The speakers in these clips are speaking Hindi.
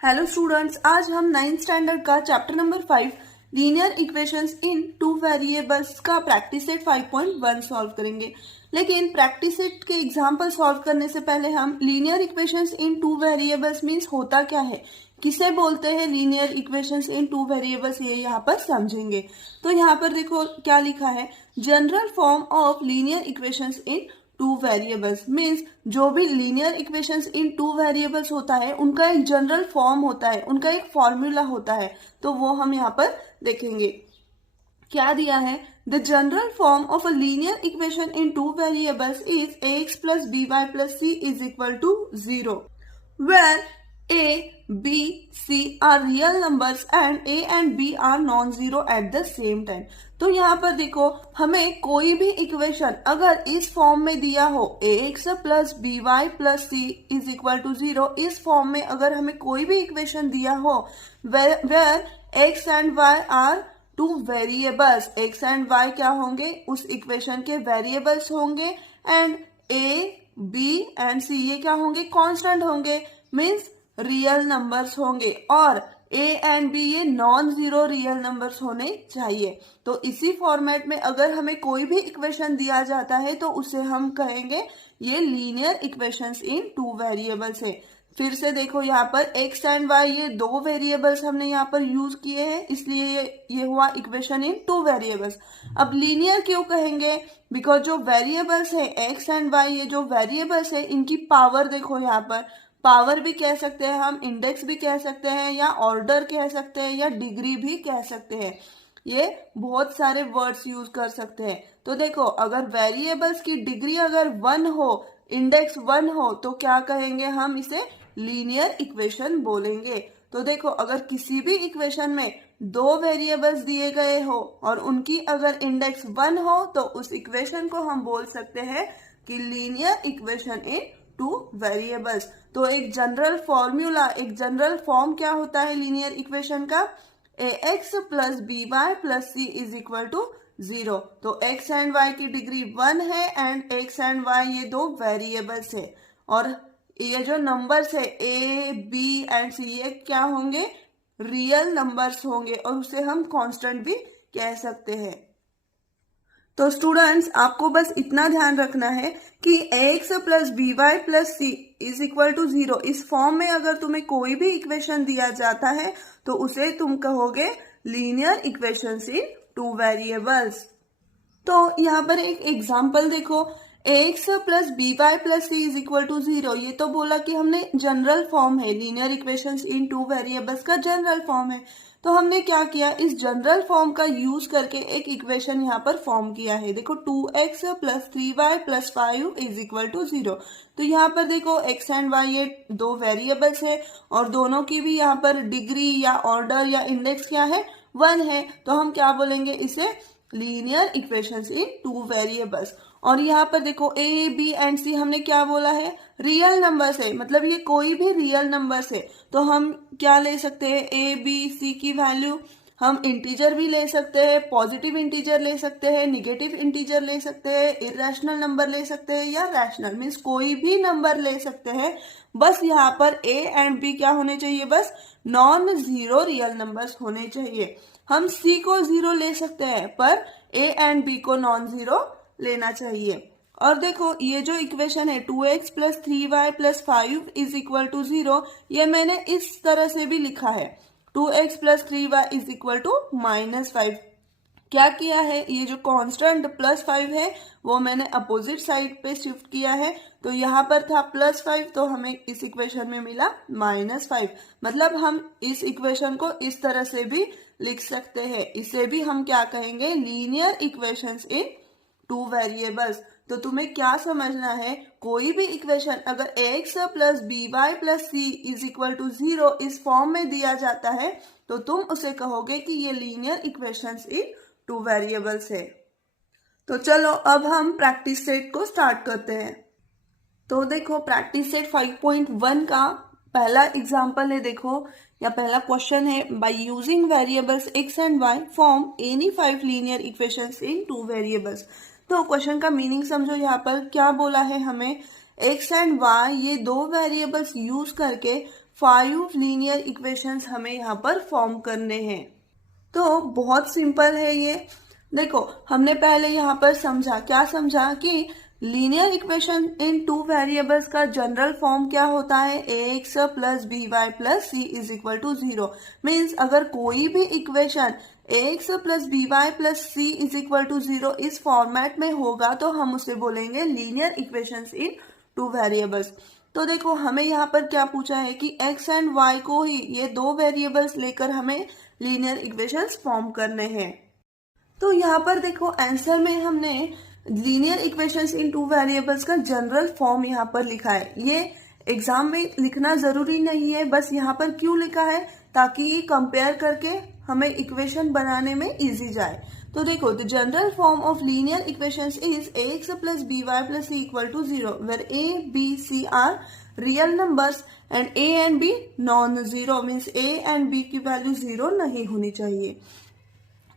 हेलो स्टूडेंट्स, आज हम 9th स्टैंडर्ड का chapter number 5 linear equations in two variables का प्रैक्टिस सेट 5.1 सॉल्व करेंगे। लेकिन प्रैक्टिस सेट के एग्जाम्पल सॉल्व करने से पहले हम linear equations in two variables means होता क्या है, किसे बोलते हैं linear equations in two variables, ये यहाँ पर समझेंगे। तो यहाँ पर देखो क्या लिखा है, general form of linear equations in two variables means जो भी linear equations in two variables होता है उनका एक जनरल फॉर्म होता है, उनका एक फॉर्मूला होता है। तो वो हम यहाँ पर देखेंगे। क्या दिया है, the general form of a linear equation in two variables is ax plus b y plus c is equal to 0 where a, b, c are real numbers and a and b are non-zero at the same time। तो यहाँ पर देखो, हमें कोई भी इक्वेशन अगर इस फॉर्म में दिया हो ax plus b y plus c is equal to 0, इस फॉर्म में अगर हमें कोई भी इक्वेशन दिया हो where x and y are two variables, x and y क्या होंगे, उस इक्वेशन के वेरिएबल्स होंगे, and a, b and c ये क्या होंगे, कांस्टेंट होंगे, मीन्स रियल नंबर्स होंगे, और a एंड b ये नॉन जीरो रियल नंबर्स होने चाहिए। तो इसी फॉर्मेट में अगर हमें कोई भी इक्वेशन दिया जाता है तो उसे हम कहेंगे ये linear equations in two variables है। फिर से देखो, यहाँ पर x एंड y ये दो वेरिएबल्स हमने यहाँ पर यूज किए हैं, इसलिए ये हुआ इक्वेशन इन टू वेरिएबल्स। अब लीनियर क्यों कहेंगे, बिकॉज जो वेरिएबल्स है x एंड y, ये जो वेरिएबल्स है इनकी पावर देखो, यहाँ पर पावर भी कह सकते हैं हम, इंडेक्स भी कह सकते हैं, या ऑर्डर कह सकते हैं, या डिग्री भी कह सकते हैं। ये बहुत सारे वर्ड्स यूज कर सकते हैं। तो देखो, अगर वेरिएबल्स की डिग्री अगर 1 हो, इंडेक्स 1 हो, तो क्या कहेंगे हम, इसे लीनियर इक्वेशन बोलेंगे। तो देखो, अगर किसी भी इक्वेशन में दो वेरिएबल्स दिए गए हो और उनकी अगर इंडेक्स 1 हो तो उस इक्वेशन को हम बोल सकते हैं कि linear equation in two variables. तो एक जनरल फॉर्मूला, एक जनरल फॉर्म क्या होता है लीनियर इक्वेशन का, ax plus b y plus c is equal to 0। तो x एंड y की डिग्री 1 है एंड x एंड y ये दो वेरिएबल्स है, और ये जो नंबर्स है a, b एंड c ये क्या होंगे, रियल नंबर्स होंगे, और उसे हम कांस्टेंट भी कह सकते हैं। तो स्टूडेंट्स, आपको बस इतना ध्यान रखना है कि ax plus b y plus c is equal to 0 इस फॉर्म में अगर तुम्हें कोई भी इक्वेशन दिया जाता है तो उसे तुम कहोगे linear equations in two variables. तो यहाँ पर एक एग्जांपल देखो, ax plus b y plus c is equal to 0, ये तो बोला कि हमने जनरल फॉर्म है, linear equations in two variables का जनरल फॉर्म है। तो हमने क्या किया, इस जनरल फॉर्म का यूज करके एक इक्वेशन यहाँ पर फॉर्म किया है। देखो, 2x plus 3y plus 5 is equal to 0। तो यहाँ पर देखो, x एंड y ये दो वेरिएबल्स है और दोनों की भी यहाँ पर डिग्री या ऑर्डर या इंडेक्स क्या है, 1 है। तो हम क्या बोलेंगे, इसे linear equations in two variables. और यहाँ पर देखो, a, b एंड c हमने क्या बोला है, रियल नंबर्स है, मतलब ये कोई भी रियल नंबर्स है। तो हम क्या ले सकते हैं, a, b, c की वैल्यू हम इंटीजर भी ले सकते हैं, पॉजिटिव इंटीजर ले सकते हैं, निगेटिव इंटीजर ले सकते हैं, इरेशनल नंबर ले सकते हैं, या रैशनल, मीन्स कोई भी नंबर ले सकते हैं। बस यहाँ पर a एंड b क्या होने चाहिए, बस नॉन जीरो रियल नंबर्स होने चाहिए। हम c को 0 ले सकते हैं पर a एंड b को नॉन जीरो लेना चाहिए। और देखो, ये जो इक्वेशन है 2x plus 3y plus 5 is equal to 0, ये मैंने इस तरह से भी लिखा है, 2x plus 3y is equal to -5। क्या किया है, ये जो कांस्टेंट प्लस 5 है वो मैंने अपोजिट साइड पे शिफ्ट किया है। तो यहाँ पर था +5, तो हमें इस इक्वेशन में मिला -5। मतलब हम इस इक्वेशन को इस तरह से भी लिख सकते हैं, इसे भी हम क्या कहेंगे, linear equations in two variables. तो तुम्हें क्या समझना है, कोई भी इक्वेशन अगर ax plus b y plus c is equal to 0 इस फॉर्म में दिया जाता है तो तुम उसे कहोगे कि ये linear equations in two variables है। तो चलो अब हम प्रैक्टिस सेट को स्टार्ट करते हैं। तो देखो, प्रैक्टिस सेट 5.1 का पहला एग्जाम्पल है, देखो या पहला क्वेश्चन है, by using variables x and y form any 5 linear equations in two variables. तो क्वेश्चन का मीनिंग समझो, यहाँ पर क्या बोला है हमें, x एंड y ये दो वेरिएबल्स यूज करके 5 लीनियर इक्वेशंस हमें यहाँ पर फॉर्म करने हैं। तो बहुत सिंपल है ये। देखो हमने पहले यहाँ पर क्या समझा कि linear equation in two variables का जनरल फॉर्म क्या होता है, ax plus b y plus c is equal to 0। Means अगर कोई भी equation ax plus b y plus c is equal to 0 इस फॉर्मेट में होगा तो हम उसे बोलेंगे linear equations in two variables. तो देखो हमें यहाँ पर क्या पूछा है कि x एंड y को ही, ये दो वेरिएबल्स लेकर हमें लीनियर इक्वेशंस फॉर्म करने हैं। तो यहाँ पर देखो आंसर में हमने linear equations in two variables का जनरल फॉर्म यहाँ पर लिखा है। ये एग्जाम में लिखना जरूरी नहीं है, बस यहाँ पर क्यों लिखा है, ताकि कंपेयर करके हमें इक्वेशन बनाने में इजी जाए। तो देखो the general form of linear equations is ax plus b y plus c equal to 0 where a b c are real numbers and a and b non zero, means a and b की वैल्यू 0 नहीं होनी चाहिए।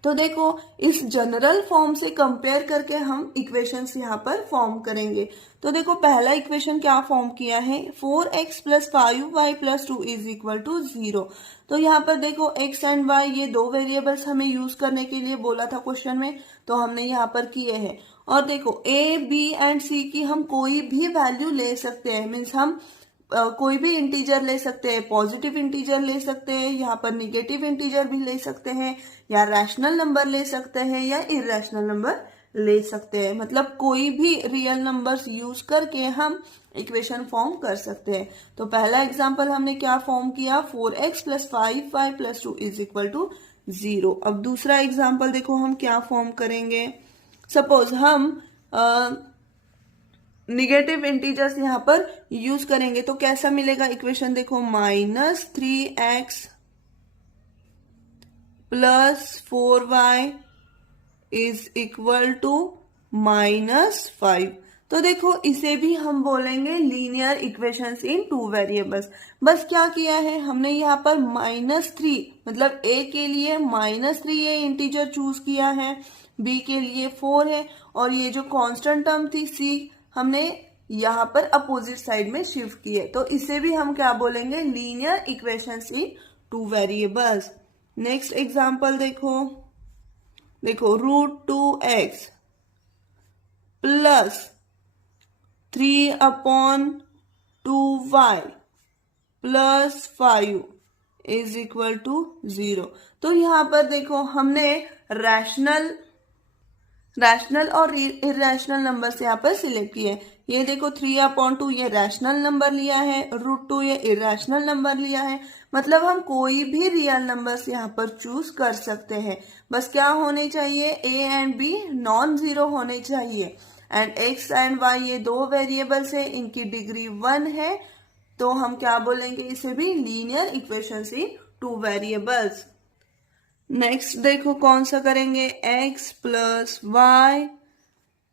तो देखो इस जनरल फॉर्म से कंपेयर करके हम इक्वेशंस यहाँ पर फॉर्म करेंगे। तो देखो पहला इक्वेशन क्या फॉर्म किया है, 4x plus 5y plus 2 is equal to 0। तो यहाँ पर देखो x एंड y ये दो वेरिएबल्स हमें यूज करने के लिए बोला था क्वेश्चन में, तो हमने यहाँ पर किए हैं। और देखो a b एंड c की हम कोई भी वैल्यू ले सकते हैं, मीन्स हम कोई भी इंटीजर ले सकते हैं, पॉजिटिव इंटीजर ले सकते हैं, यहाँ पर निगेटिव इंटीजर भी ले सकते हैं, या रैशनल नंबर ले सकते हैं, या इरेशनल नंबर ले सकते हैं। मतलब कोई भी रियल नंबर्स यूज करके हम इक्वेशन फॉर्म कर सकते हैं। तो पहला एग्जांपल हमने क्या फॉर्म किया, 4x plus 5y plus 2 is equal to 0। अब दूसरा एग्जांपल देखो हम क्या फॉर्म करेंगे। सपोज हम निगेटिव इंटीजर्स यहाँ पर यूज करेंगे तो कैसा मिलेगा इक्वेशन, देखो -3x plus 4y is equal to -5। तो देखो इसे भी हम बोलेंगे linear equations in two variables. बस क्या किया है हमने यहाँ पर -3 मतलब a के लिए -3 ये इंटीजर चूज किया है, b के लिए 4 है, और ये जो कांस्टेंट टर्म थी c हमने यहाँ पर अपोजिट साइड में शिफ्ट किए। तो इसे भी हम क्या बोलेंगे, linear equations in two variables. Next example देखो √2x plus 3/2y plus 5 is equal to 0। तो यहाँ पर देखो हमने रैशनल और इरेशनल नंबर्स यहाँ पर सिलेक्ट किए। ये देखो 3/2 ये रैशनल नंबर लिया है, √2 ये इरेशनल नंबर लिया है। मतलब हम कोई भी रियल नंबर्स यहाँ पर चूज कर सकते हैं। बस क्या होने चाहिए, a and b non zero होने चाहिए। एंड x एंड y ये दो वेरिएबल्स है, इनकी डिग्री 1 है, तो हम क्या बोलेंगे, इसे भी linear equations in two variables. Next देखो कौन सा करेंगे, x plus y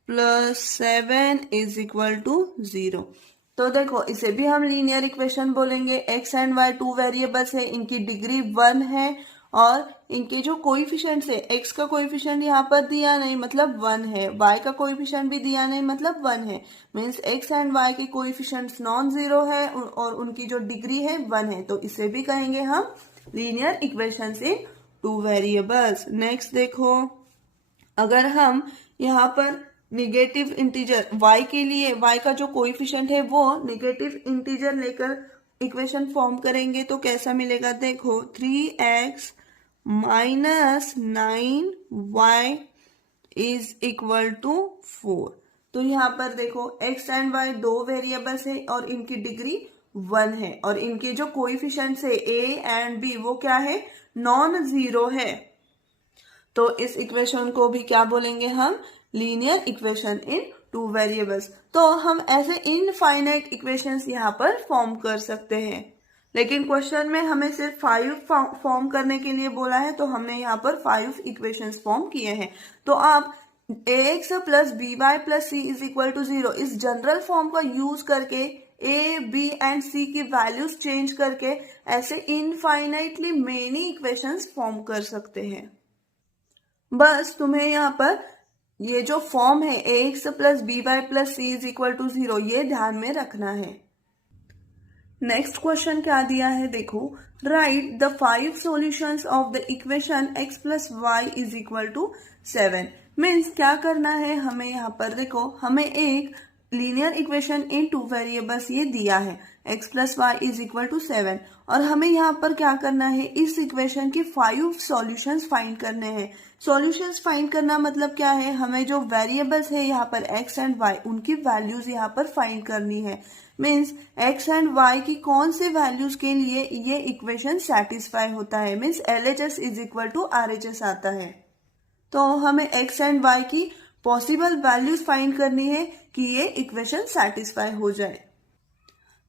plus 7 is equal to 0। तो देखो इसे भी हम लीनियर इक्वेशन बोलेंगे। x and y two variables है, इनकी डिग्री 1 है, और इनके जो कोएफिशिएंट्स है, x का कोएफिशिएंट यहाँ पर दिया नहीं मतलब 1 है, y का कोएफिशिएंट भी दिया नहीं मतलब 1 है। मीन्स x एंड y के कोएफिशिएंट्स नॉन जीरो है और उनकी जो डिग्री है 1 है, तो इसे भी कहेंगे हम linear equations in two variables. Next देखो अगर हम यहाँ पर निगेटिव इंटीजर y के लिए, y का जो कोएफिशिएंट है वो निगेटिव इंटीजर लेकर इक्वेशन फॉर्म करेंगे तो कैसा मिलेगा, देखो 3x minus 9y is equal to 4। तो यहाँ पर देखो x एंड y दो वेरिएबल्स है और इनकी डिग्री 1 है, और इनके जो कोएफिशिएंट्स है a एंड b वो क्या है, नॉन जीरो है। तो इस इक्वेशन को भी क्या बोलेंगे हम, linear equation in two variables. तो हम ऐसे इनफाइनाइट इक्वेशंस यहाँ पर फॉर्म कर सकते हैं, लेकिन क्वेश्चन में हमें सिर्फ 5 फॉर्म करने के लिए बोला है, तो हमने यहाँ पर 5 इक्वेशंस फॉर्म किए हैं। तो आप ax plus b y plus c is equal to 0 इस जनरल फॉर्म का यूज करके a, b एंड c की वैल्यूज चेंज करके ऐसे इनफाइनाइटली मेनी इक्वेशंस फॉर्म कर सकते हैं। बस तुम्हें यहाँ पर ये जो फॉर्म है ax plus b y plus c is equal to 0 ये ध्यान में रखना है। नेक्स्ट क्वेश्चन क्या दिया है देखो, write the 5 solutions of the equation x plus y is equal to 7। Means क्या करना है हमें, यहाँ पर देखो हमें एक लीनियर इक्वेशन इन 2 वेरिएबल्स ये दिया है x plus y is equal to 7 और हमें यहाँ पर क्या करना है, इस इक्वेशन के 5 सॉल्यूशंस फाइंड करने हैं। सॉल्यूशंस फाइंड करना मतलब क्या है, हमें जो वेरिएबल्स है यहाँ पर x एंड y उनकी वैल्यूज यहाँ पर फाइंड करनी है। मीन्स x एंड y की कौन से वैल्यूज के लिए ये इक्वेशन सेटिस्फाई होता है, means LHS is equal to RHS आता है। तो हमें x एंड y की पॉसिबल वैल्यूज फाइंड करनी है कि ये इक्वेशन सेटिस्फाई हो जाए।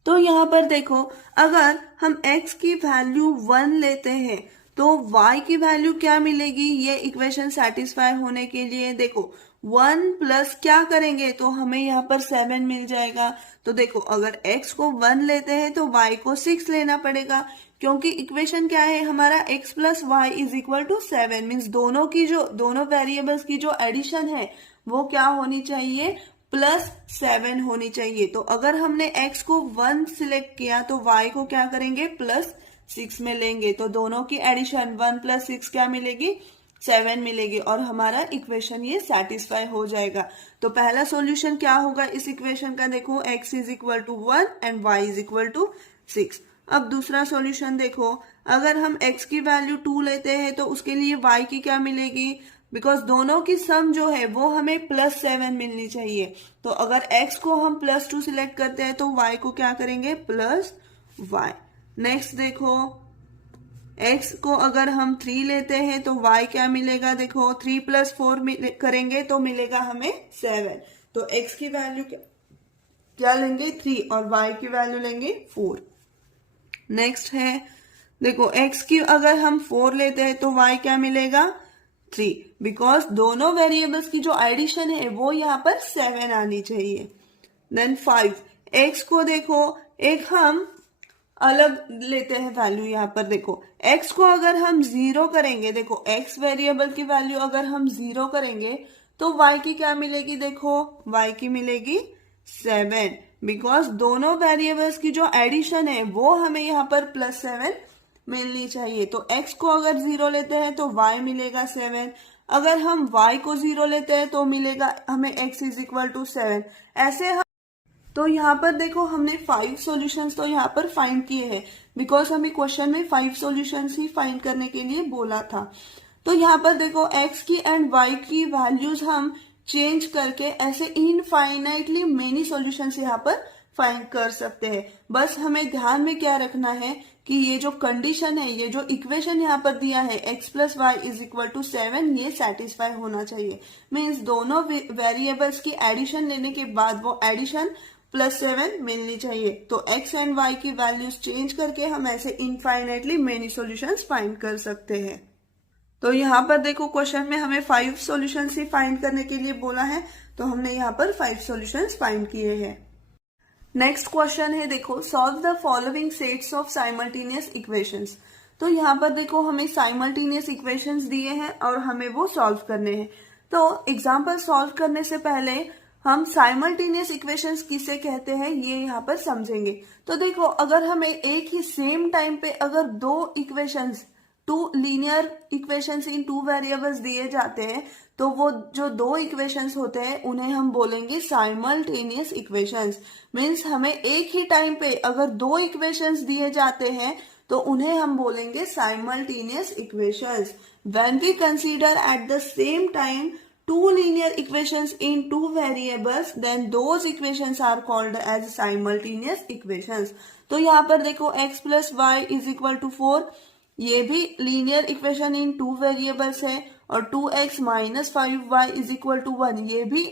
तो यहाँ पर देखो, अगर हम x की वैल्यू 1 लेते हैं तो y की वैल्यू क्या मिलेगी ये इक्वेशन सेटिस्फाई होने के लिए, देखो 1 प्लस क्या करेंगे तो हमें यहाँ पर 7 मिल जाएगा। तो देखो अगर x को 1 लेते हैं तो y को 6 लेना पड़ेगा, क्योंकि इक्वेशन क्या है हमारा x plus y is equal to 7। Means दोनों वेरिएबल्स की जो एडिशन है वो क्या होनी चाहिए, +7 होनी चाहिए। तो अगर हमने x को 1 सिलेक्ट किया तो y को क्या करेंगे +6 में लेंगे, तो दोनों की एडिशन 1 + 6 क्या मिलेगी 7 मिलेगी और हमारा इक्वेशन ये सेटिस्फाई हो जाएगा। तो पहला सॉल्यूशन क्या होगा इस इक्वेशन का, देखो x is equal to 1 and y is equal to 6। अब दूसरा सॉल्यूशन देखो, अगर हम x की वैल्यू 2 लेते हैं तो उसके लिए y की क्या मिलेगी, बिकॉज दोनों की सम जो है वो हमें +7 मिलनी चाहिए। तो अगर x को हम +2 सिलेक्ट करते हैं तो y को क्या करेंगे +y। नेक्स्ट देखो, x को अगर हम 3 लेते हैं तो y क्या मिलेगा, देखो 3 + 4 करेंगे तो मिलेगा हमें 7। तो x की वैल्यू क्या लेंगे 3 और y की वैल्यू लेंगे 4। नेक्स्ट है देखो, x की अगर हम 4 लेते हैं तो y क्या मिलेगा 3, बिकॉज दोनों वेरिएबल्स की जो एडिशन है वो यहाँ पर 7 आनी चाहिए। देन 5, x को देखो एक हम अलग लेते हैं वैल्यू, यहाँ पर देखो x को अगर हम 0 करेंगे, देखो x वेरिएबल की वैल्यू अगर हम 0 करेंगे तो y की क्या मिलेगी, देखो y की मिलेगी 7, बिकॉज दोनों वेरिएबल्स की जो एडिशन है वो हमें यहाँ पर +7 मिलनी चाहिए। तो x को अगर 0 लेते हैं तो y मिलेगा 7, अगर हम y को 0 लेते हैं तो मिलेगा हमें x इज इक्वल टू 7। ऐसे हम, तो यहाँ पर देखो हमने 5 सॉल्यूशंस तो यहाँ पर फाइंड किए हैं, बिकॉज हमें क्वेश्चन में 5 सॉल्यूशंस ही फाइंड करने के लिए बोला था। तो यहाँ पर देखो x की एंड y की वैल्यूज हम चेंज करके ऐसे इनफाइनाइटली मेनी सॉल्यूशंस यहाँ पर फाइंड कर सकते हैं। बस हमें ध्यान में क्या रखना है कि ये जो कंडीशन है, ये जो इक्वेशन यहाँ पर दिया है x plus y is equal to 7, ये सेटिस्फाई होना चाहिए। मीन्स दोनों वेरिएबल्स की एडिशन लेने के बाद वो एडिशन +7 मिलनी चाहिए। तो x एंड y की वैल्यूज चेंज करके हम ऐसे इनफाइनाइटली मेनी सॉल्यूशंस फाइंड कर सकते हैं। तो यहाँ पर देखो क्वेश्चन में हमें 5 सॉल्यूशंस ही फाइंड करने के लिए बोला है, तो हमने यहाँ पर 5 सॉल्यूशंस फाइंड किए हैं। नेक्स्ट क्वेश्चन है देखो, solve the following sets of simultaneous equations. तो यहाँ पर देखो हमें साइमल्टेनियस इक्वेशंस दिए हैं और हमें वो सॉल्व करने हैं। तो एग्जाम्पल सॉल्व करने से पहले हम साइमल्टेनियस इक्वेशंस किसे कहते हैं ये यहाँ पर समझेंगे। तो देखो अगर हमें एक ही सेम टाइम पे अगर दो इक्वेशंस, 2 लीनियर इक्वेशंस इन 2 वेरिएबल्स दिए जाते हैं तो वो जो 2 इक्वेशंस होते हैं उन्हें हम बोलेंगे साइमल्टेनियस इक्वेशंस। मीन्स हमें एक ही टाइम पे अगर 2 इक्वेशंस दिए जाते हैं तो उन्हें हम बोलेंगे simultaneous equations. When we consider at the same time 2 linear equations in 2 variables, then those equations are called as simultaneous equations। तो यहाँ पर देखो x plus y is equal to 4, ये भी लीनियर इक्वेशन इन 2 वेरिएबल्स है, और 2x minus 5y is equal to 1, ये भी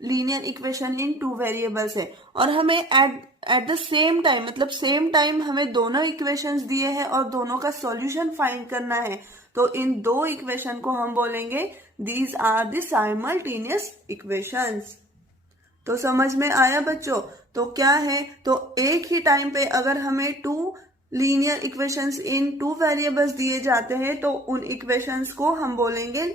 लीनियर इक्वेशन इन 2 वेरिएबल्स है। और हमें एट द सेम टाइम, मतलब सेम टाइम हमें दोनों इक्वेशंस दिए हैं और दोनों का सॉल्यूशन फाइंड करना है। तो इन 2 इक्वेशन को हम बोलेंगे these are the simultaneous equations. तो समझ में आया बच्चों? तो क्या है, तो एक ही टाइम पे अगर हमें 2 लीनियर इक्वेशंस इन 2 वेरिएबल्स दिए जाते हैं तो उन इक्वेशंस को हम बोलेंगे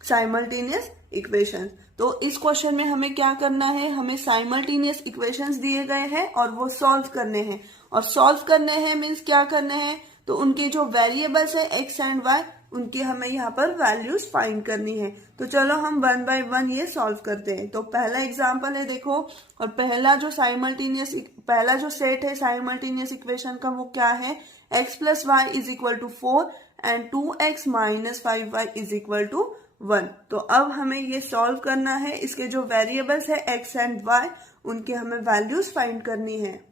साइमल्टेनियस इक्वेशंस। तो इस क्वेश्चन में हमें क्या करना है, हमें साइमल्टेनियस इक्वेशंस दिए गए हैं और वो सॉल्व करने हैं। और सॉल्व करने हैं मीन्स क्या करने हैं, तो उनके जो वेरिएबल्स है एक्स एंड वाई उनकी हमें यहाँ पर वैल्यूज फाइंड करनी है। तो चलो हम वन बाय वन ये सॉल्व करते हैं। तो पहला एग्जांपल है देखो, और पहला जो सेट है साइमल्टेनियस इक्वेशन का वो क्या है, x plus y is equal to 4 and 2x minus 5y is equal to 1। तो अब हमें ये सॉल्व करना है, इसके जो वेरिएबल्स है x एंड y उनके हमें वैल्यूज फाइंड करनी है।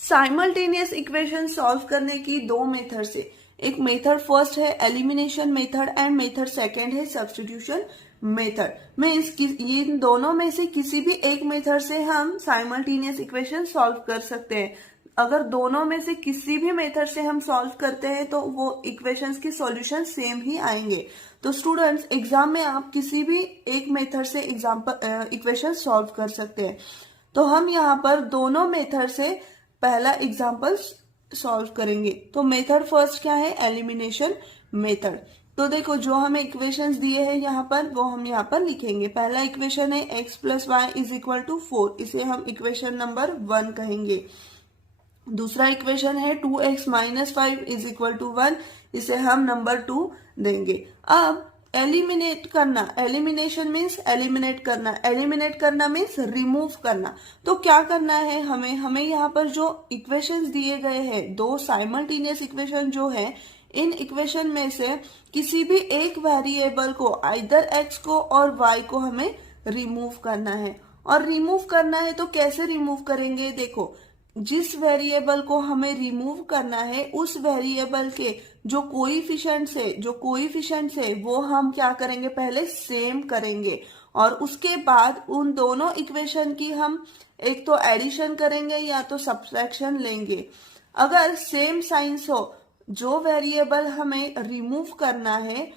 साइमल्टेनियस इक्वेशन सॉल्व करने की दो मेथड से, एक मेथड फर्स्ट है elimination method and method second है सब्स्टिट्यूशन मेथड। मीन्स इन दोनों में से किसी भी एक मेथड से हम साइमल्टेनियस इक्वेशन सॉल्व कर सकते हैं। अगर दोनों में से किसी भी मेथड से हम सॉल्व करते हैं तो वो इक्वेशंस की सॉल्यूशन सेम ही आएंगे। तो स्टूडेंट्स एग्जाम में आप किसी भी एक मेथड से इक्वेशन सॉल्व कर सकते हैं। तो हम यहाँ पर दोनों मेथड से पहला एग्जाम्पल सॉल्व करेंगे। तो मेथड फर्स्ट क्या है, एलिमिनेशन मेथड। तो देखो जो हमें इक्वेशंस दिए हैं यहाँ पर वो हम यहाँ पर लिखेंगे। पहला इक्वेशन है x plus y is equal to 4, इसे हम इक्वेशन नंबर 1 कहेंगे। दूसरा इक्वेशन है 2x minus 5 is equal to 1, इसे हम नंबर 2 देंगे। अब एलिमिनेट करना, एलिमिनेशन मीन्स एलिमिनेट करना मीन्स रिमूव करना। तो क्या करना है हमें यहाँ पर जो इक्वेशंस दिए गए हैं, दो साइमल्टेनियस इक्वेशन जो है, इन इक्वेशन में से किसी भी एक वेरिएबल को, आइदर x को और y को हमें रिमूव करना है। और रिमूव करना है तो कैसे रिमूव करेंगे, देखो जिस वेरिएबल को हमें रिमूव करना है उस वेरिएबल के जो कोएफिशिएंट्स है वो हम क्या करेंगे, पहले सेम करेंगे और उसके बाद उन दोनों इक्वेशन की हम एक तो एडिशन करेंगे या तो सब्ट्रैक्शन लेंगे। अगर सेम साइंस हो, जो वेरिएबल हमें रिमूव करना है,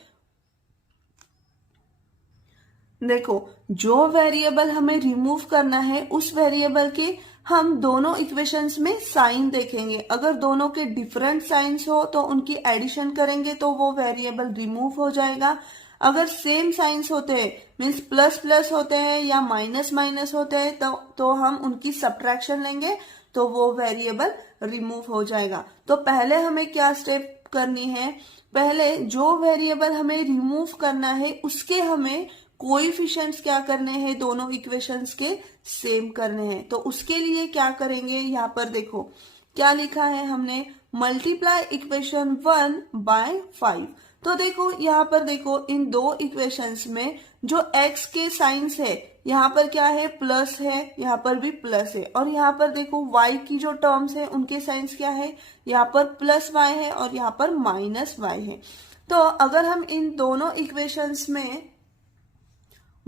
देखो जो वेरिएबल हमें रिमूव करना है उस वेरिएबल के हम दोनों इक्वेशंस में साइन देखेंगे। अगर दोनों के डिफरेंट साइंस हो तो उनकी एडिशन करेंगे तो वो वेरिएबल रिमूव हो जाएगा। अगर सेम साइंस होते हैं मीन्स प्लस प्लस होते हैं या माइनस माइनस होते हैं तो हम उनकी सब्ट्रैक्शन लेंगे तो वो वेरिएबल रिमूव हो जाएगा। तो पहले हमें क्या स्टेप करनी है, पहले जो वेरिएबल हमें रिमूव करना है उसके हमें कोएफिशिएंट्स क्या करने हैं, दोनों इक्वेशंस के सेम करने हैं। तो उसके लिए क्या करेंगे, यहाँ पर देखो क्या लिखा है हमने, मल्टीप्लाई इक्वेशन 1 बाय 5। तो देखो यहाँ पर देखो इन दो इक्वेशंस में जो x के साइंस है, यहाँ पर क्या है, प्लस है, यहाँ पर भी प्लस है, और यहाँ पर देखो y की जो टर्म्स है उनके साइंस क्या है, यहाँ पर प्लस y है और यहाँ पर माइनस y है। तो अगर हम इन दोनों इक्वेशंस में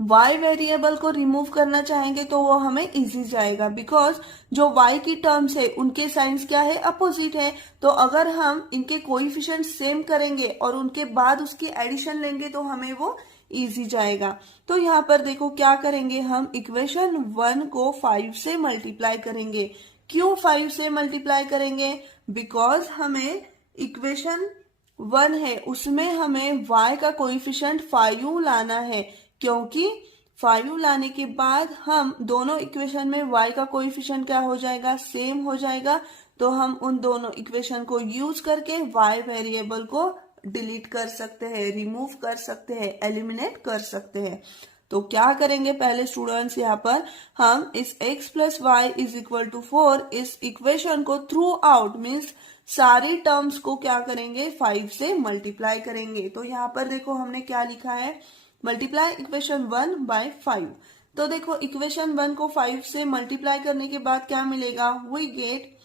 y वेरिएबल को रिमूव करना चाहेंगे तो वो हमें इजी जाएगा, बिकॉज जो y की टर्म्स है उनके साइंस क्या है, अपोजिट है। तो अगर हम इनके कोएफिशिएंट सेम करेंगे और उनके बाद उसकी एडिशन लेंगे तो हमें वो इजी जाएगा। तो यहाँ पर देखो क्या करेंगे, हम इक्वेशन 1 को 5 से मल्टीप्लाई करेंगे। क्यों 5 से मल्टीप्लाई करेंगे, बिकॉज हमें इक्वेशन 1 है उसमें हमें y का कोएफिशिएंट 5 लाना है, क्योंकि 5 लाने के बाद हम दोनों इक्वेशन में y का कोएफिशिएंट क्या हो जाएगा, सेम हो जाएगा। तो हम उन दोनों इक्वेशन को यूज करके y वेरिएबल को डिलीट कर सकते हैं, रिमूव कर सकते हैं, एलिमिनेट कर सकते हैं। तो क्या करेंगे पहले स्टूडेंट्स, यहाँ पर हम इस x plus y is equal to 4 इस इक्वेशन को थ्रू आउट मीन्स सारी टर्म्स को क्या करेंगे, 5 से मल्टीप्लाई करेंगे। तो यहाँ पर देखो हमने क्या लिखा है, मल्टीप्लाई इक्वेशन 1 बाय 5। तो देखो इक्वेशन 1 को 5 से मल्टीप्लाई करने के बाद क्या मिलेगा, वी गेट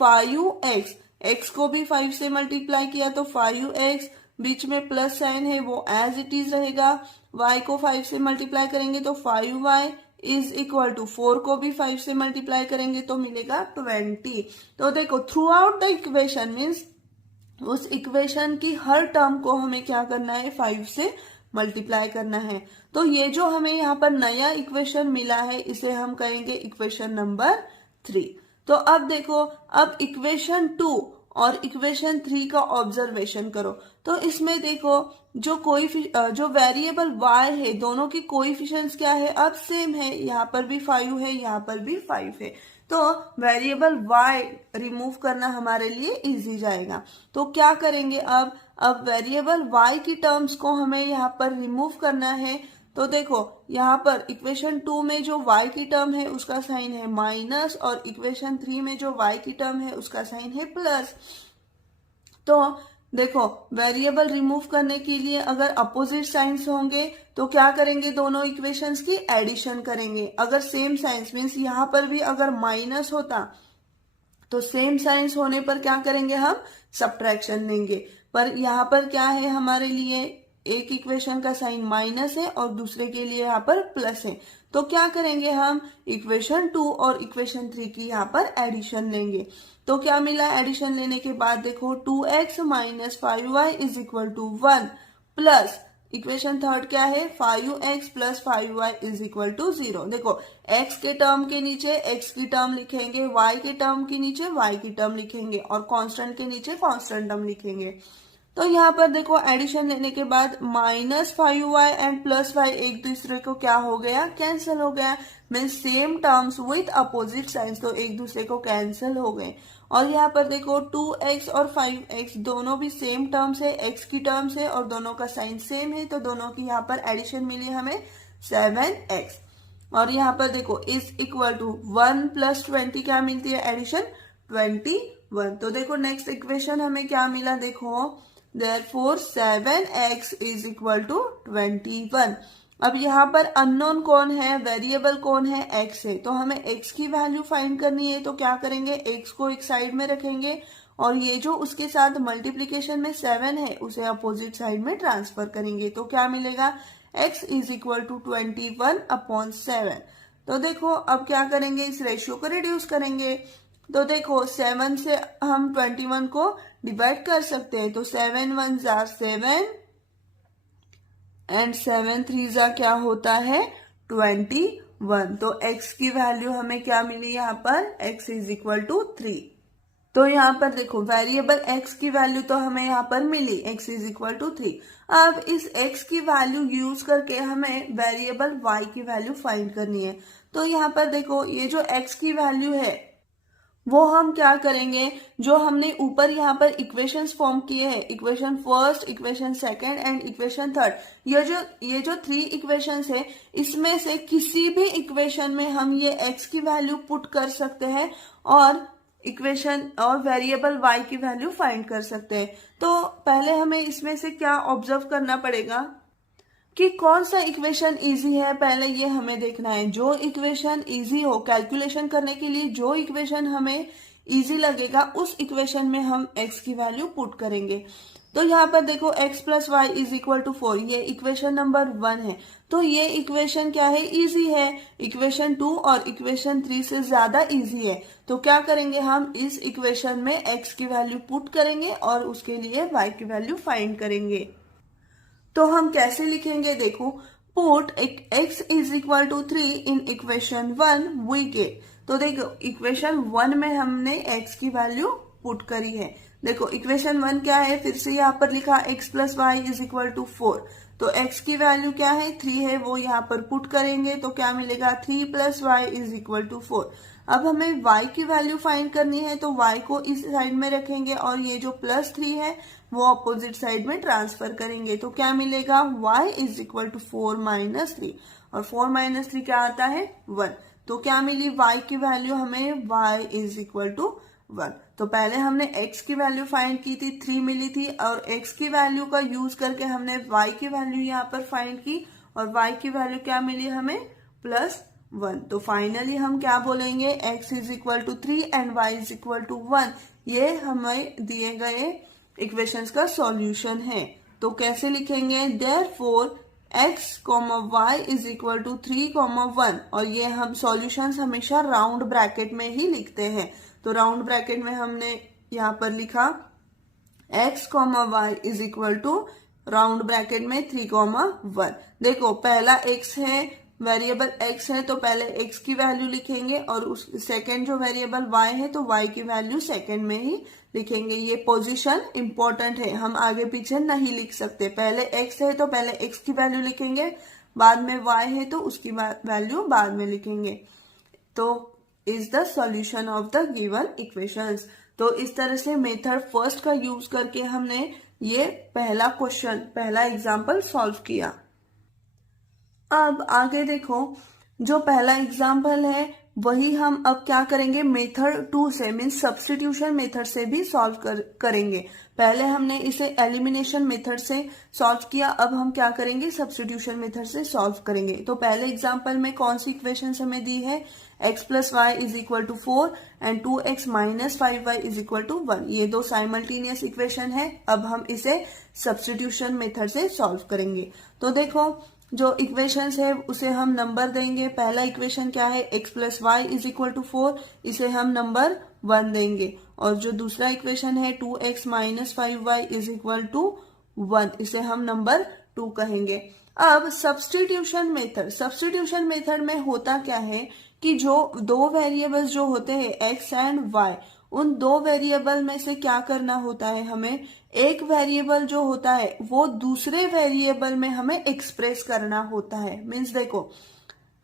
5x, x को भी 5 से मल्टीप्लाई किया तो 5x, बीच में प्लस साइन है वो एज इट इज रहेगा। y को 5 से मल्टीप्लाई करेंगे तो 5y इज इक्वल टू 4 को भी 5 से मल्टीप्लाई करेंगे तो मिलेगा 20। तो देखो through out the equation means उस इक्वेशन की हर टर्म को हमें क्या करना है, 5 से मल्टीप्लाई करना है। तो ये जो हमें यहाँ पर नया इक्वेशन मिला है इसे हम कहेंगे इक्वेशन नंबर 3। तो अब देखो, अब इक्वेशन 2 और इक्वेशन 3 का ऑब्जर्वेशन करो। तो इसमें देखो जो वेरिएबल y है दोनों की कोएफिशिएंट्स क्या है, अब सेम है, यहाँ पर भी 5 है, यहाँ पर भी 5 है। तो वेरिएबल y रिमूव करना हमारे लिए इजी जाएगा। तो क्या करेंगे अब वेरिएबल y की टर्म्स को हमें यहाँ पर रिमूव करना है। तो देखो यहाँ पर इक्वेशन 2 में जो y की टर्म है उसका साइन है माइनस, और इक्वेशन 3 में जो y की टर्म है उसका साइन है प्लस। तो देखो वेरिएबल रिमूव करने के लिए अगर अपोजिट साइंस होंगे तो क्या करेंगे, दोनों इक्वेशंस की एडिशन करेंगे। अगर सेम साइंस मीन्स यहाँ पर भी अगर माइनस होता तो सेम साइंस होने पर क्या करेंगे, हम सब्ट्रैक्शन लेंगे। पर यहाँ पर क्या है, हमारे लिए एक इक्वेशन का साइन माइनस है और दूसरे के लिए यहाँ पर प्लस है। तो क्या करेंगे, हम इक्वेशन 2 और इक्वेशन 3 की यहाँ पर एडिशन लेंगे। तो क्या मिला, एडिशन लेने के बाद देखो 2x minus 5y is equal to 1 plus equation third क्या है, 5x plus 5y is equal to 0। देखो x के टर्म के नीचे x की टर्म लिखेंगे, y के टर्म के नीचे y की टर्म लिखेंगे और कांस्टेंट के नीचे कांस्टेंट टर्म लिखेंगे। तो यहाँ पर देखो एडिशन लेने के बाद minus 5y and plus y एक दूसरे को क्या हो गया, कैंसिल हो गया। Means same terms with opposite signs, तो एक दूसरे को कैंसिल हो गए। और यहाँ पर देखो 2x और 5x दोनों भी सेम टर्म्स है, x की टर्म्स है और दोनों का साइन सेम है, तो दोनों की यहाँ पर एडिशन मिली हमें 7x। और यहाँ पर देखो इज इक्वल टू 1 प्लस 20 क्या मिलती है, एडिशन 21। तो देखो नेक्स्ट इक्वेशन हमें क्या मिला, देखो therefore 7x is equal to 21। अब यहाँ पर अननोन कौन है, वेरिएबल कौन है, x है। तो हमें x की वैल्यू फाइंड करनी है। तो क्या करेंगे, x को एक साइड में रखेंगे और ये जो उसके साथ मल्टीप्लीकेशन में 7 है उसे अपोजिट साइड में ट्रांसफर करेंगे। तो क्या मिलेगा, x इज इक्वल टू 21/7। तो देखो अब क्या करेंगे, इस रेशियो को रिड्यूस करेंगे। तो देखो 7 से हम 21 को डिवाइड कर सकते हैं। तो 7 1 जार 7 एंड 7 3 जार क्या होता है, 21। तो x की वैल्यू हमें क्या मिली यहाँ पर, x इज इक्वल टू 3। तो यहाँ पर देखो वेरिएबल x की वैल्यू तो हमें यहाँ पर मिली, x इज इक्वल टू 3। अब इस x की वैल्यू यूज करके हमें वेरिएबल y की वैल्यू फाइंड करनी है। तो यहाँ पर देखो ये जो x की वैल्यू है वो हम क्या करेंगे, जो हमने ऊपर यहाँ पर इक्वेशंस फॉर्म किए हैं, equation first, equation second and equation third, ये जो 3 इक्वेशंस है इसमें से किसी भी इक्वेशन में हम ये x की वैल्यू पुट कर सकते हैं और इक्वेशन और वेरिएबल y की वैल्यू फाइंड कर सकते हैं। तो पहले हमें इसमें से क्या ऑब्जर्व करना पड़ेगा कि कौन सा इक्वेशन इजी है, पहले ये हमें देखना है। जो इक्वेशन इजी हो, कैलकुलेशन करने के लिए जो इक्वेशन हमें इजी लगेगा उस इक्वेशन में हम x की वैल्यू पुट करेंगे। तो यहाँ पर देखो x plus y is equal to 4, ये इक्वेशन नंबर 1 है। तो ये इक्वेशन क्या है, इजी है। इक्वेशन 2 और इक्वेशन 3 से ज्यादा इजी है। तो क्या करेंगे, हम इस इक्वेशन में x की वैल्यू पुट करेंगे और उसके लिए y की वैल्यू फाइंड करेंगे। तो हम कैसे लिखेंगे, देखो put x is equal to 3 in equation 1 we get. तो देखो इक्वेशन 1 में हमने x की वैल्यू पुट करी है। देखो इक्वेशन 1 क्या है, फिर से यहाँ पर लिखा x plus y is equal to 4। तो x की वैल्यू क्या है, 3 है, वो यहाँ पर पुट करेंगे तो क्या मिलेगा, 3 plus y is equal to 4। अब हमें y की वैल्यू फाइंड करनी है, तो y को इस साइड में रखेंगे और ये जो प्लस 3 है वो अपोजिट साइड में ट्रांसफर करेंगे। तो क्या मिलेगा, y is equal to 4 minus 3, और 4 माइनस 3 क्या आता है, 1। तो क्या मिली y की वैल्यू हमें, y इज इक्वल टू 1। तो पहले हमने x की वैल्यू फाइंड की थी, 3 मिली थी, और x की वैल्यू का यूज करके हमने y की वैल्यू यहाँ पर फाइंड की और y की वैल्यू क्या मिली हमें, +1। तो फाइनली हम क्या बोलेंगे, x is equal to 3 and y is equal to 1। ये हमें दिए गए इक्वेशंस का सॉल्यूशन है। तो कैसे लिखेंगे, therefore x, y is equal to 3, 1। और ये हम सॉल्यूशंस हमेशा राउंड ब्रैकेट में ही लिखते हैं। तो राउंड ब्रैकेट में हमने यहाँ पर लिखा x, y is equal to round bracket में 3, 1। देखो पहला x है, वेरिएबल x है, तो पहले x की वैल्यू लिखेंगे और उस सेकंड जो वेरिएबल y है तो y की वैल्यू सेकंड में ही लिखेंगे। ये पोजीशन इंपॉर्टेंट है, हम आगे पीछे नहीं लिख सकते। पहले x है तो पहले x की वैल्यू लिखेंगे, बाद में y है तो उसकी वैल्यू बाद में लिखेंगे। तो is the solution of the given equations. तो इस तरह से मेथड फर्स्ट का यूज करके हमने ये पहला क्वेश्चन, पहला एग्जाम्पल सॉल्व किया। अब आगे देखो, जो पहला एग्जाम्पल है वही हम अब क्या करेंगे, मेथड 2 से, मीन्स सब्स्टिट्यूशन मेथड से भी सॉल्व करेंगे। पहले हमने इसे एलिमिनेशन मेथड से सॉल्व किया, अब हम क्या करेंगे, सब्स्टिट्यूशन मेथड से सॉल्व करेंगे। तो पहले एग्जाम्पल में कौन सी इक्वेशन हमें दी है, x plus y is equal to 4 and 2x minus 5y is equal to 1। ये दो साइमल्टेनियस इक्वेशन है। अब हम इसे सब्स्टिट्यूशन मेथड से सॉल्व करेंगे। तो देखो, जो इक्वेशंस है उसे हम नंबर देंगे। पहला इक्वेशन क्या है, x plus y is equal to 4, इसे हम नंबर 1 देंगे। और जो दूसरा इक्वेशन है 2x minus 5y is equal to 1, इसे हम नंबर 2 कहेंगे। अब सब्स्टिट्यूशन मेथड में होता क्या है कि जो दो वेरिएबल्स जो होते हैं x एंड y, उन दो वेरिएबल में से क्या करना होता है, हमें एक वेरिएबल जो होता है वो दूसरे वेरिएबल में हमें एक्सप्रेस करना होता है। मीन्स देखो,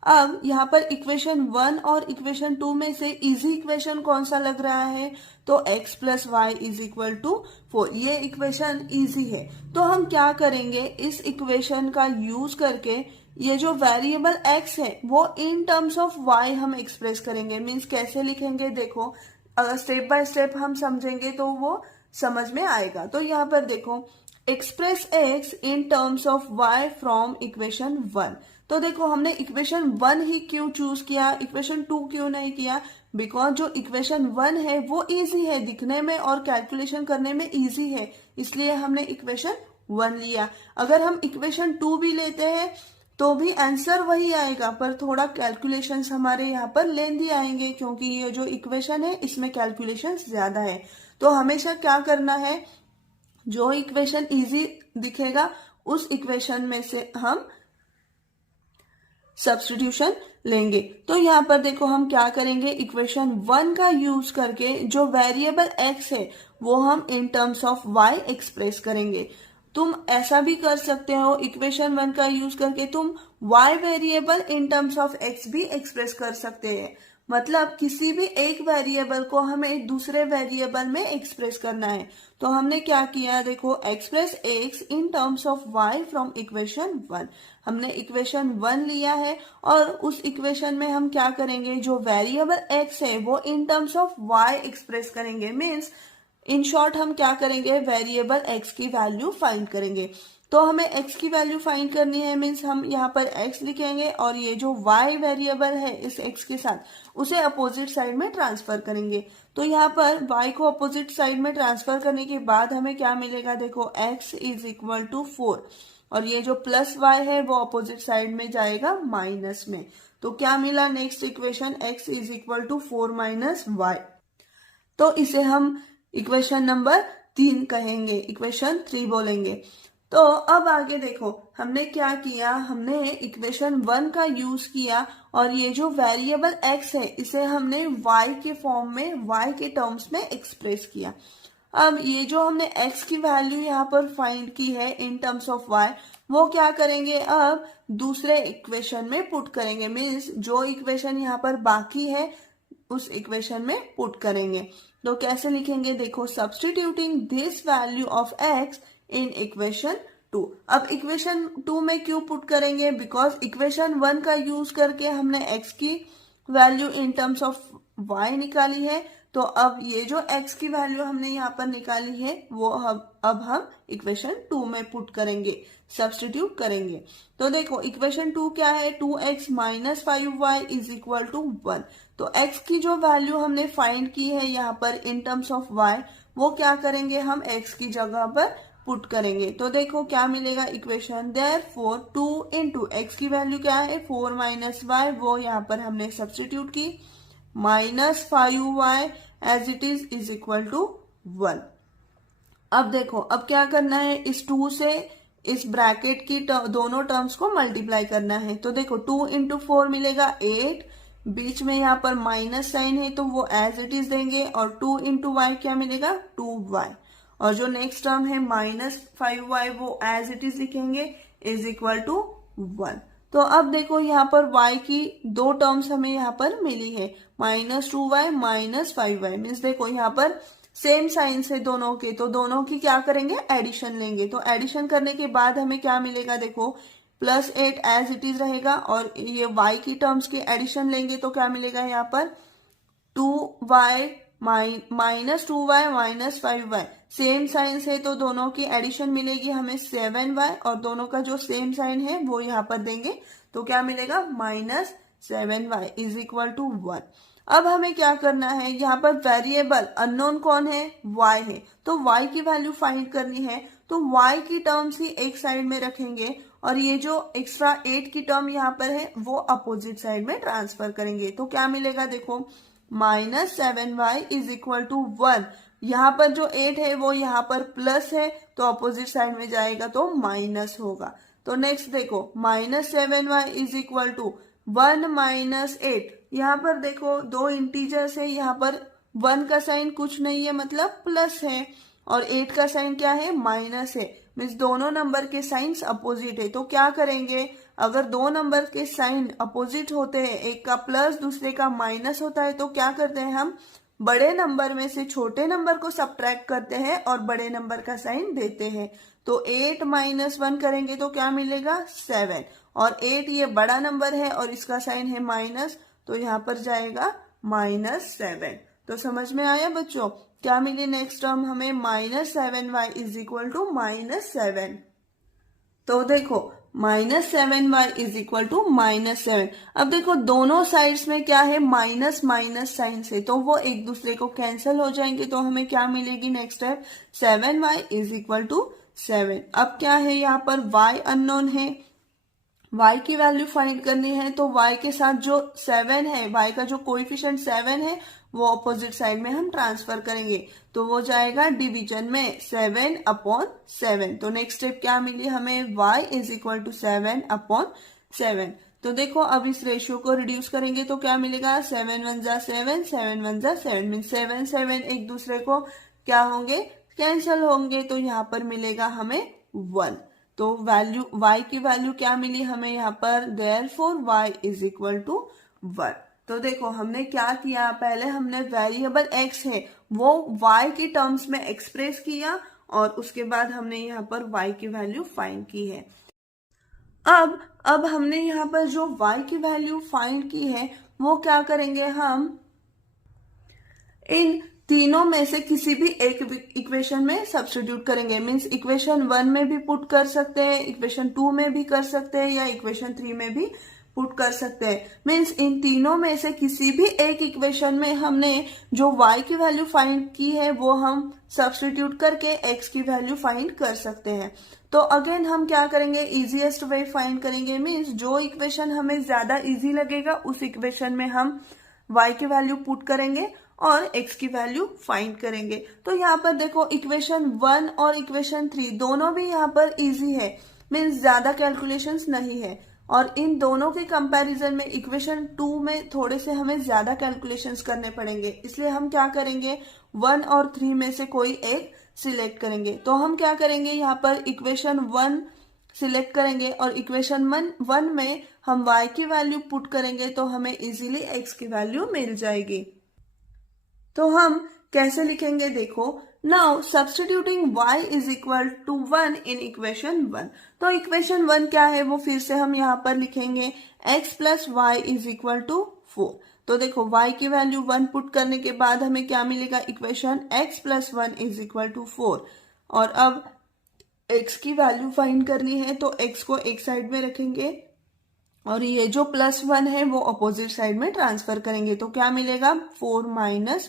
अब यहाँ पर इक्वेशन 1 और इक्वेशन 2 में से इजी इक्वेशन कौन सा लग रहा है, तो x plus y is equal to 4, ये इक्वेशन इजी है। तो हम क्या करेंगे, इस इक्वेशन का यूज करके ये जो वेरिएबल x है वो इन टर्म्स ऑफ y हम एक्सप्रेस करेंगे। मीन्स कैसे लिखेंगे, देखो अगर स्टेप बाय स्टेप हम समझेंगे तो वो समझ में आएगा। तो यहाँ पर देखो, express x in terms of y from equation 1। तो देखो, हमने इक्वेशन 1 ही क्यों चूज किया, इक्वेशन 2 क्यों नहीं किया, बिकॉज जो इक्वेशन 1 है वो इजी है दिखने में और कैलकुलेशन करने में इजी है, इसलिए हमने इक्वेशन 1 लिया। अगर हम इक्वेशन 2 भी लेते हैं तो भी आंसर वही आएगा, पर थोड़ा कैलकुलेशंस हमारे यहाँ पर लेंदी आएंगे, क्योंकि ये जो इक्वेशन है इसमें कैलकुलेशंस ज्यादा है। तो हमेशा क्या करना है, जो इक्वेशन इजी दिखेगा उस इक्वेशन में से हम सब्स्टिट्यूशन लेंगे। तो यहाँ पर देखो, हम क्या करेंगे, इक्वेशन 1 का यूज करके जो वेरिएबल x है वो हम in terms of y express करेंगे। तुम ऐसा भी कर सकते हो, इक्वेशन 1 का यूज करके तुम y variable in terms of x भी एक्सप्रेस कर सकते हैं। मतलब किसी भी एक वेरिएबल को हमें दूसरे वेरिएबल में एक्सप्रेस करना है। तो हमने क्या किया, देखो, express x in terms of y from equation 1। हमने इक्वेशन 1 लिया है और उस इक्वेशन में हम क्या करेंगे, जो वेरिएबल x है वो in terms of y express करेंगे। मीन्स इन शॉर्ट हम क्या करेंगे, वेरिएबल x की वैल्यू फाइंड करेंगे। तो हमें x की वैल्यू फाइंड करनी है, मीन्स हम यहाँ पर x लिखेंगे और ये जो y वेरिएबल है इस x के साथ उसे अपोजिट साइड में ट्रांसफर करेंगे। तो यहाँ पर y को अपोजिट साइड में ट्रांसफर करने के बाद हमें क्या मिलेगा, देखो x इज इक्वल टू 4 और ये जो प्लस y है वो अपोजिट साइड में जाएगा माइनस में। तो क्या मिला, next equation x is equal to 4 minus y। तो इसे हम इक्वेशन नंबर 3 कहेंगे, इक्वेशन 3 बोलेंगे। तो अब आगे देखो, हमने क्या किया, हमने इक्वेशन 1 का यूज किया और ये जो वेरिएबल x है इसे हमने y के फॉर्म में, y के टर्म्स में एक्सप्रेस किया। अब ये जो हमने x की वैल्यू यहाँ पर फाइंड की है इन टर्म्स ऑफ y, वो क्या करेंगे, अब दूसरे इक्वेशन में पुट करेंगे। मीन्स जो इक्वेशन यहाँ पर बाकी है उस इक्वेशन में पुट करेंगे। तो कैसे लिखेंगे, देखो, substituting this value of x in equation 2। अब इक्वेशन 2 में क्यों पुट करेंगे, बिकॉज इक्वेशन 1 का यूज करके हमने x की value in terms of y निकाली है। तो अब ये जो x की वैल्यू हमने यहाँ पर निकाली है वो अब हम इक्वेशन 2 में पुट करेंगे, सब्स्टिट्यूट करेंगे। तो देखो, इक्वेशन 2 क्या है, 2x minus 5y is equal to 1। तो x की जो वैल्यू हमने फाइंड की है यहाँ पर इन टर्म्स ऑफ y, वो क्या करेंगे, हम x की जगह पर पुट करेंगे। तो देखो क्या मिलेगा इक्वेशन, देयरफॉर 2 इंटू x की वैल्यू क्या है 4 माइनस y, वो यहाँ पर हमने सब्स्टिट्यूट की, minus 5y as it is equal to 1। अब देखो, अब क्या करना है, इस 2 से इस ब्रैकेट की दोनों टर्म्स को मल्टीप्लाई करना है। तो देखो 2 इंटू 4 मिलेगा 8, बीच में यहाँ पर माइनस साइन है तो वो एज इट इज देंगे, और 2 इंटू वाई क्या मिलेगा 2y, और जो नेक्स्ट टर्म है माइनस 5y वो एज इट इज लिखेंगे इज इक्वल टू 1। तो अब देखो यहाँ पर y की दो टर्म्स हमें यहाँ पर मिली है, -2y -5y। मीन्स देखो यहाँ पर सेम साइंस है दोनों के, तो दोनों की क्या करेंगे, एडिशन लेंगे। तो एडिशन करने के बाद हमें क्या मिलेगा, देखो +8 एज इट इज रहेगा, और ये y की टर्म्स के एडिशन लेंगे तो क्या मिलेगा यहाँ पर 2y -2y -5y। Same sign है तो दोनों की एडिशन मिलेगी हमें 7y, और दोनों का जो सेम साइन है वो यहाँ पर देंगे तो क्या मिलेगा -7y इज इक्वल टू 1। अब हमें क्या करना है, यहाँ पर वेरिएबल अननोन कौन है, y है, तो y की वैल्यू फाइंड करनी है। तो y की टर्म्स ही एक साइड में रखेंगे और ये जो एक्स्ट्रा 8 की टर्म यहाँ पर है वो अपोजिट साइड में ट्रांसफर करेंगे। तो क्या मिलेगा, देखो -7y इज इक्वल टू 1। यहाँ पर जो 8 है वो यहाँ पर प्लस है तो अपोजिट साइड में जाएगा तो माइनस होगा। तो नेक्स्ट देखो -7y इज इक्वल टू 1 -8। यहाँ पर देखो दो इंटीजर्स है, यहाँ पर 1 का साइन कुछ नहीं है मतलब प्लस है, और 8 का साइन क्या है, माइनस है। मीन्स दोनों नंबर के साइंस अपोजिट है। तो क्या करेंगे, अगर दो नंबर के साइन अपोजिट होते हैं, एक का प्लस दूसरे का माइनस होता है, तो क्या करते हैं हम बड़े नंबर में से छोटे नंबर को सब्ट्रैक्ट करते हैं और बड़े नंबर का साइन देते हैं। तो 8 -1 करेंगे तो क्या मिलेगा 7, और 8 ये बड़ा नंबर है और इसका साइन है माइनस, तो यहाँ पर जाएगा -7। तो समझ में आया बच्चों, क्या मिले नेक्स्ट टर्म हमें -7y इज इक्वल टू -7। तो देखो -7y इज इक्वल टू -7। अब देखो दोनों साइड्स में क्या है, माइनस माइनस साइन से, तो वो एक दूसरे को कैंसिल हो जाएंगे। तो हमें क्या मिलेगी next step, 7y is equal to 7। अब क्या है, यहाँ पर y अननोन है, y की वैल्यू फाइंड करनी है। तो y के साथ जो 7 है, y का जो कोएफिशिएंट 7 है वो ऑपोजिट साइड में हम ट्रांसफर करेंगे, तो वो जाएगा डिवीजन में 7/7। तो नेक्स्ट स्टेप क्या मिली हमें, y इज इक्वल टू 7/7। तो देखो अब इस रेशियो को रिड्यूस करेंगे तो क्या मिलेगा, 7 1 जा 7, 7 1 जा 7, मीन 7 7 एक दूसरे को क्या होंगे, कैंसिल होंगे। तो यहाँ पर मिलेगा हमें 1। तो वैल्यू y की वैल्यू क्या मिली हमें यहाँ पर, therefore y is equal to 1। तो देखो हमने क्या किया, पहले हमने वेरिएबल x है वो y की टर्म्स में एक्सप्रेस किया, और उसके बाद हमने यहाँ पर y की वैल्यू फाइंड की है। अब हमने यहाँ पर जो y की वैल्यू फाइंड की है वो क्या करेंगे, हम इन तीनों में से किसी भी एक इक्वेशन में सब्स्टिट्यूट करेंगे। मींस इक्वेशन 1 में भी पुट कर सकते हैं, इक्वेशन 2 में भी कर सकते हैं, या इक्वेशन 3 में भी पुट कर सकते हैं। मींस इन तीनों में से किसी भी एक इक्वेशन में हमने जो y की वैल्यू फाइंड की है वो हम सब्स्टिट्यूट करके x की वैल्यू फाइंड कर सकते हैं। तो अगेन हम क्या करेंगे, इजीएस्ट वे फाइंड करेंगे। मींस जो इक्वेशन हमें ज्यादा इजी लगेगा उस इक्वेशन में हम y की वैल्यू पुट करेंगे और x की वैल्यू फाइंड करेंगे। तो यहाँ पर देखो इक्वेशन 1 और इक्वेशन 3 दोनों भी यहाँ पर इजी है, मीन्स ज्यादा कैलकुलेशंस नहीं है, और इन दोनों के कंपैरिजन में इक्वेशन 2 में थोड़े से हमें ज्यादा कैलकुलेशंस करने पड़ेंगे। इसलिए हम क्या करेंगे, 1 और 3 में से कोई एक सिलेक्ट करेंगे। तो हम क्या करेंगे, यहाँ पर इक्वेशन 1 सिलेक्ट करेंगे और इक्वेशन 1 में हम y की वैल्यू पुट करेंगे तो हमें इजीली x की वैल्यू मिल जाएगी। तो हम कैसे लिखेंगे, देखो now substituting y is equal to 1 in equation 1। तो इक्वेशन 1 क्या है वो फिर से हम यहाँ पर लिखेंगे, x plus y is equal to 4। तो देखो y की वैल्यू 1 पुट करने के बाद हमें क्या मिलेगा, equation x plus 1 is equal to 4। और अब x की वैल्यू फाइंड करनी है तो x को एक साइड में रखेंगे और ये जो +1 है वो अपोजिट साइड में ट्रांसफर करेंगे। तो क्या मिलेगा, 4 -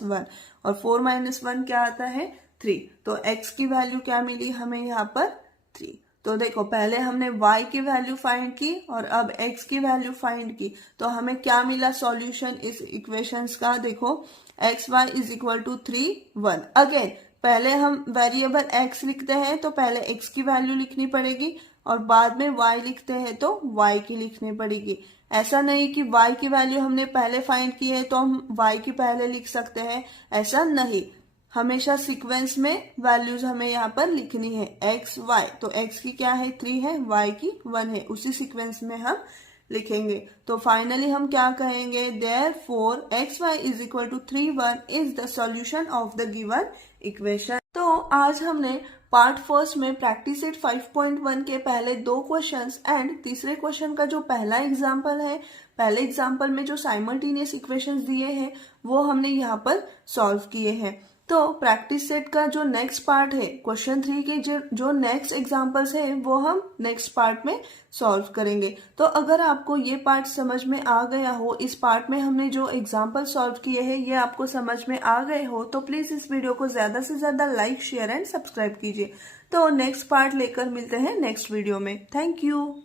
1, और 4 - 1 क्या आता है, 3। तो x की वैल्यू क्या मिली हमें यहाँ पर, 3। तो देखो पहले हमने y की वैल्यू फाइंड की और अब x की वैल्यू फाइंड की, तो हमें क्या मिला सॉल्यूशन इस इक्वेशंस का, देखो x y is equal to 3 1। Again पहले हम वेरिएबल x लिखते हैं तो पहले x की वैल्यू लिखनी पड़ेगी और बाद में y लिखते हैं तो y की लिखनी पड़ेगी। ऐसा नहीं कि y की वैल्यू हमने पहले फाइंड की है तो हम y की पहले लिख सकते हैं, ऐसा नहीं। हमेशा सीक्वेंस में वैल्यूज हमें यहाँ पर लिखनी है, x y। तो x की क्या है, 3 है, y की 1 है, उसी सीक्वेंस में हम लिखेंगे। तो फाइनली हम क्या कहेंगे, therefore xy is equal to 3 1 is the solution of the given equation. तो आज हमने पार्ट फर्स्ट में प्रैक्टिस सेट 5.1 के पहले 2 क्वेश्चंस एंड तीसरे क्वेश्चन का जो पहला एग्जाम्पल है, पहले एग्जाम्पल में जो साइमल्टेनियस इक्वेशंस दिए हैं वो हमने यहाँ पर सॉल्व किए हैं। तो प्रैक्टिस सेट का जो नेक्स्ट पार्ट है, क्वेश्चन 3 के जो नेक्स्ट एग्जाम्पल्स है वो हम नेक्स्ट पार्ट में सॉल्व करेंगे। तो अगर आपको ये पार्ट समझ में आ गया हो, इस पार्ट में हमने जो एग्जाम्पल सॉल्व किए हैं ये आपको समझ में आ गए हो, तो प्लीज इस वीडियो को ज्यादा से ज्यादा लाइक, शेयर एंड सब्सक्राइब कीजिए। तो नेक्स्ट पार्ट लेकर मिलते हैं नेक्स्ट वीडियो में। Thank you.